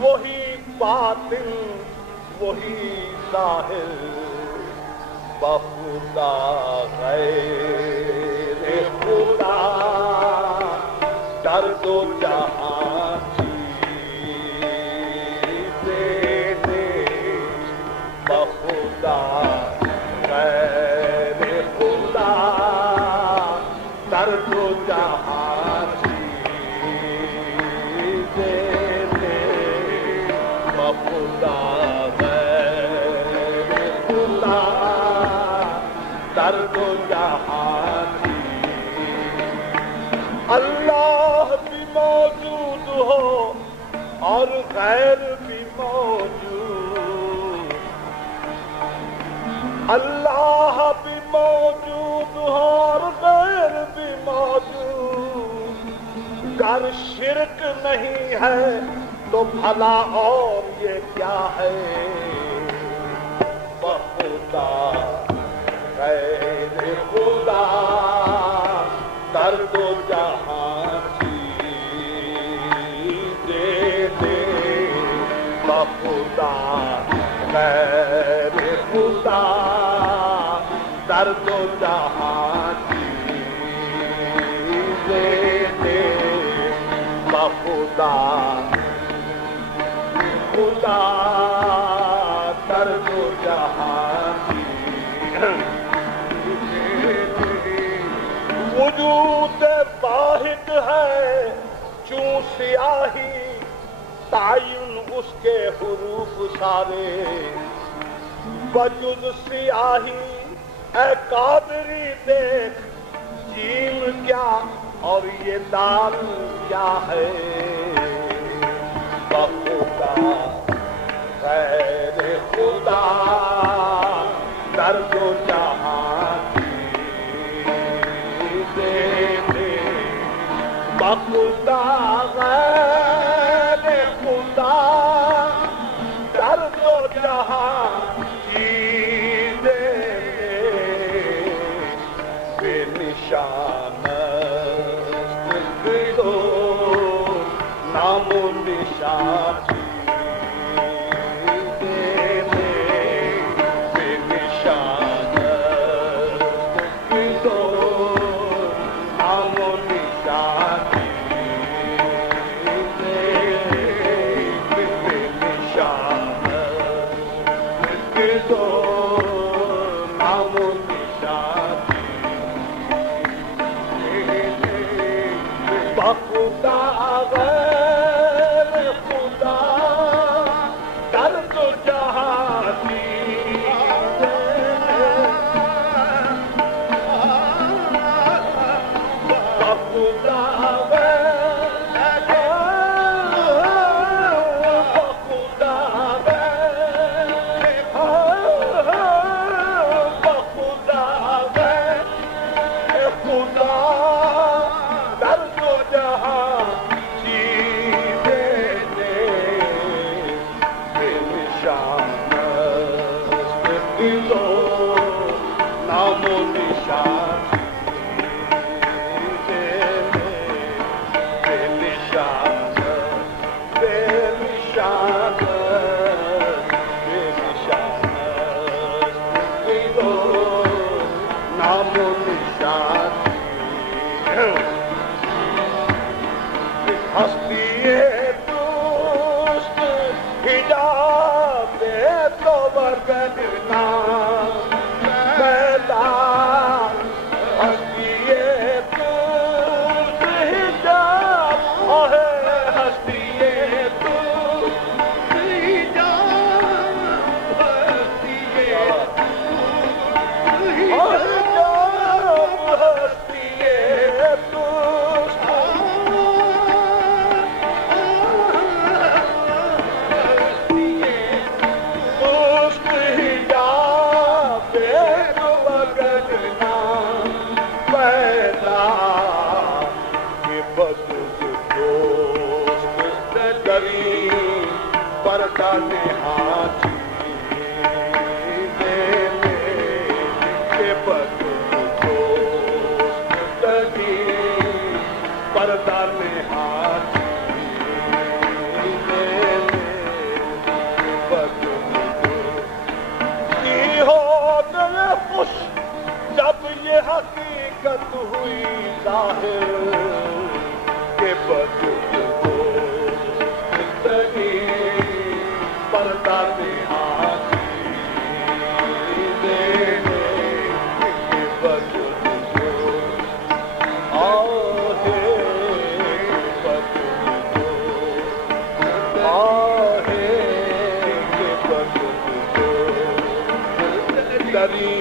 वही बातिन वही ज़ाहिर, बखुदा गैर खुदा दर्द व जहां चीज़ें दे, बखुदा गैर खुदा दर्द व जहां चीज़ें दे, बखुदा गैर खुदा दर्द व जहां अल्लाह भी मौजूद हो और गैर भी मौजूद, अल्लाह भी मौजूद हो और गैर भी मौजूद। गर शिरक नहीं है तो भला और ये क्या है, बखुदा गैर खुदा दर्द व जहां चीज़ें दे, बखुदा गैर खुदा दर्द व जहां चीज़ें दे, बखुदा खुदा दर्द व जहां वजूद वाहिद है चूं सियाही, तायुन उसके हुरूफ सारे, वजुद सियाही ए कादरी देख, जीम क्या और ये दाल क्या है, बखुदा गैर खुदा दर्द व जहां बखुदा गैर खुदा दर्द व जहां चीज़ें बेनिशान दो नामो निशान बेनिशान दो नामो निशान बखुदा गैर खुदा दर्द व जहां बखुदा बखुदा बखुदा खुदा दर्द व जहां चीज़ें दे, बेनिशान दो नामो निशान बेनिशान बेनिशान बेनिशान दो नामो निशान हस्ती दोस्त हिजाब तो बरगना पैदा, हस्ती दोस्त हिजाब है, हस्ती दोस्त हिजाब, हस्ती परदाने हाथ के परदाने हाथ जब ये हकीकत हुई जाहिर के वजूद को सही पर्दा निहारी देने के वजूद को आहे वजूद को आहे के वजूद को दरी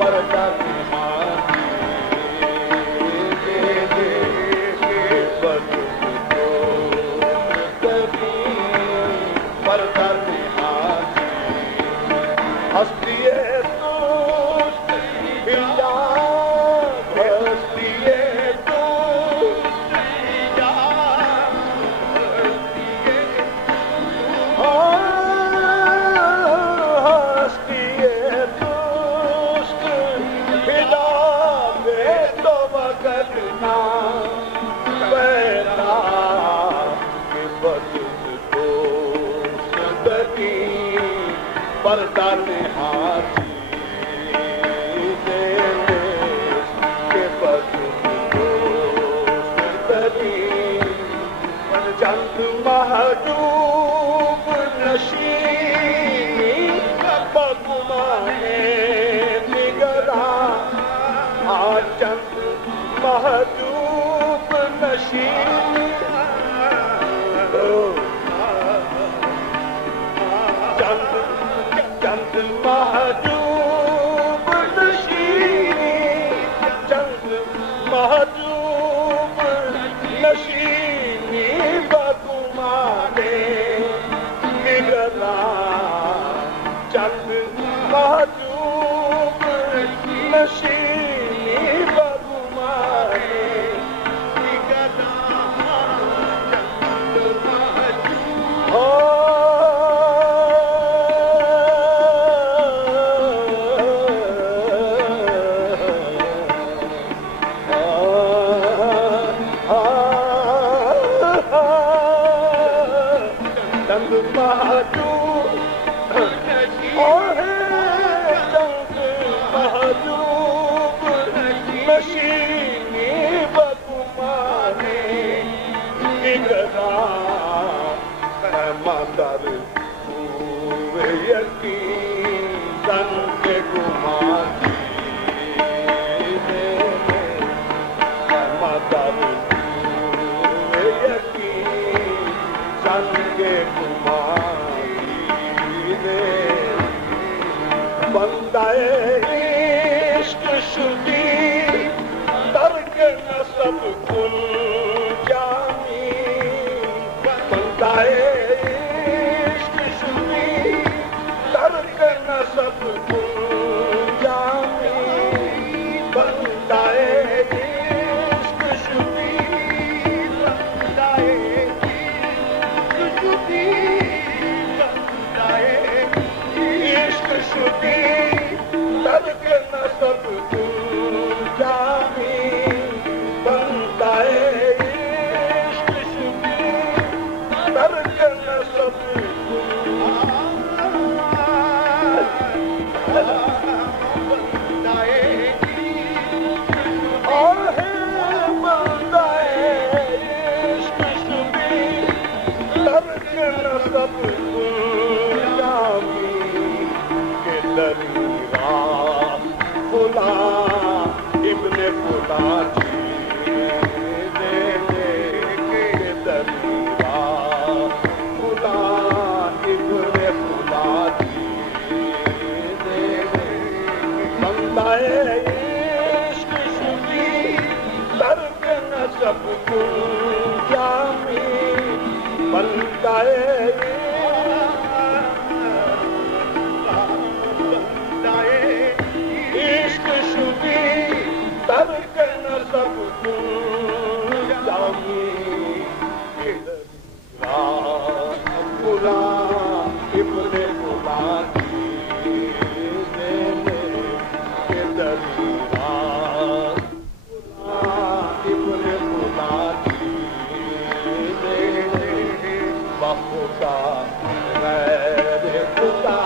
पर्दा निहारी देने के वजूद को दरी पर्दा निहारी हस्तिए दोस्त हिजाब हस्तिए दोस्त हिजाब हस्तिए दोस्त हिजाब तो वगरना पैदा के वजूद को सदकी पर्दा निहारी देने के वजूद को सदकी चंद महजूब नशीं बगुमाने निगरा चंद महजूब नशीं चंद महजूब नशीं चंद महजूब नशीं बगुमाने निगरा चंद महजूब नशीं बगुमाने निगरा चंद महजूब चंद महजूब महजूब नशीं बगुमाने निगरा मदर पूरे यकीन के गुमानी मदर पूरे यकीन के गुमानी बंदाए इश्क शुदी तर्क नसब कुल जानी बंदाए इश्क शुदी तर्क नसब कुल जानी बंदाए इश्क शुदी बंदाए इश्क शुदी बंदाए इश्क शुदी तर्क नसब कुल जानी बंदाए इश्क शुदी तर्क नसब बंदाए और है बंदाए इश्क शुदी तर्क नसब कुल जानी दरीरा फुला इब्ने फुला जी देने के दरीरा फुला इब्ने फुला जी देने बंदाए इश्क शुदी तर्क नसब कुल जामी बंदाए इश्क शुदी तर्क नसब कुल जामी फुला इब्ने फुला जी देने के दरीरा फुला इब्ने फुला जी देने बखुदा गैर खुदा